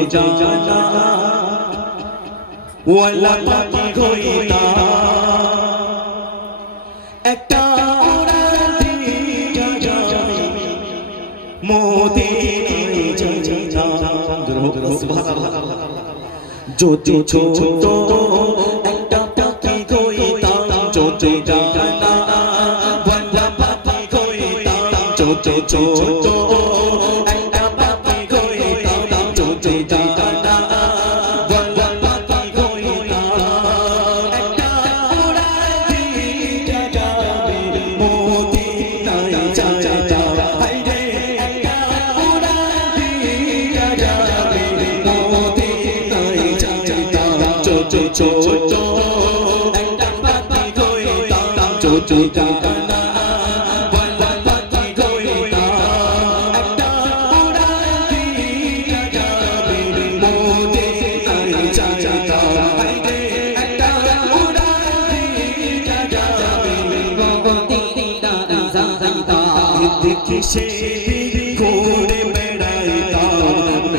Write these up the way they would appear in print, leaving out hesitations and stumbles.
জানা ওয়ালা পাখি হইতা একটা উড়ান দিয়া যাই মদিনায় যাইতা সুবহানাল্লাহ যদি ছোট একটা পাখি হইতা যদি জানা ওয়ালা পাখি হইতা যদি ছোট কিসে ঘুরে বেড়াইতাম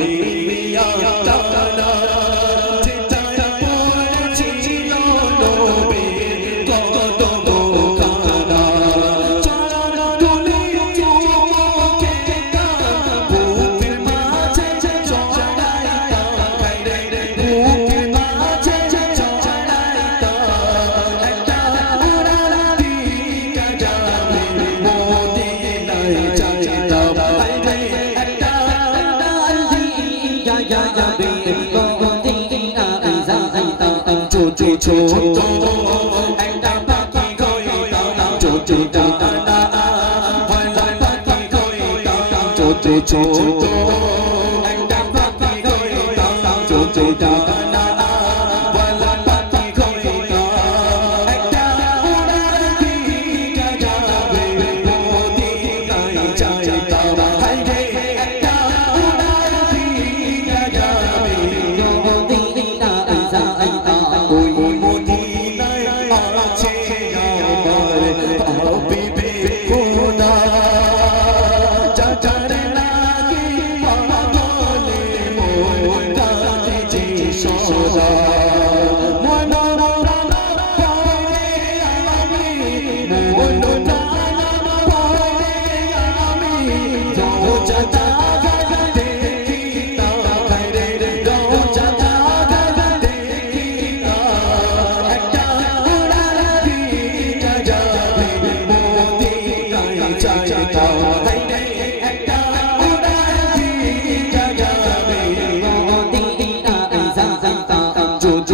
মিয়া তারা যেটা পড়েছিল নবীর কদম খানা চার তুলে চুমকে বুকের মাঝে চড়াইতাম বুকের মাঝে চড়াইতাম একটা উড়ান দিয়া যাবে ছোট একটা পাখি হইতা ছোট ডানা ওয়ালা পাখি হইতা ছোট একটা পাখি হইতা ছোট ডানা ওয়ালা পাখি হইতা একটা উড়ান দিয়া যাবে মদিনায় যাইতা হায়রে একটা উড়ান দিয়া যাবে মদিনায় যাইতা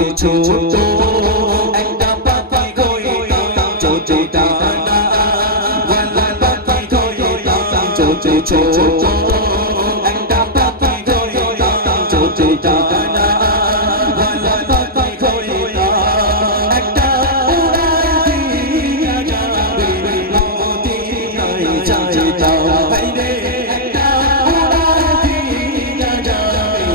ছোট একটা পাখি হইতা ছোট ডানা ওয়ালা পাখি হইতা ছোট একটা পাখি হইতা ছোট ডানা ওয়ালা পাখি হইতা একটা উড়ান দিয়া যাবে মদিনায় যাইতা হায়রে একটা উড়ান দিয়া যাবে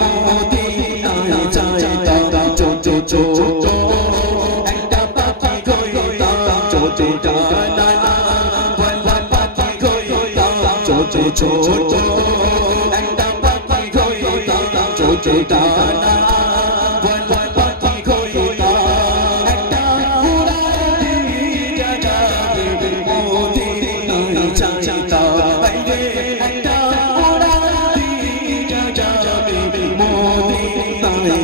মদিনায় যাইতা ছোট একটা পাখি হইতা ছোট ডানা ওয়ালা পাখি হইতা ছোট একটা পাখি হইতা ছোট ডানা ওয়ালা পাখি হইতা একটা উড়ান দিয়া যাবে মদিনায় যাইতা হায়রে একটা উড়ান দিয়া যাবে মদিনায়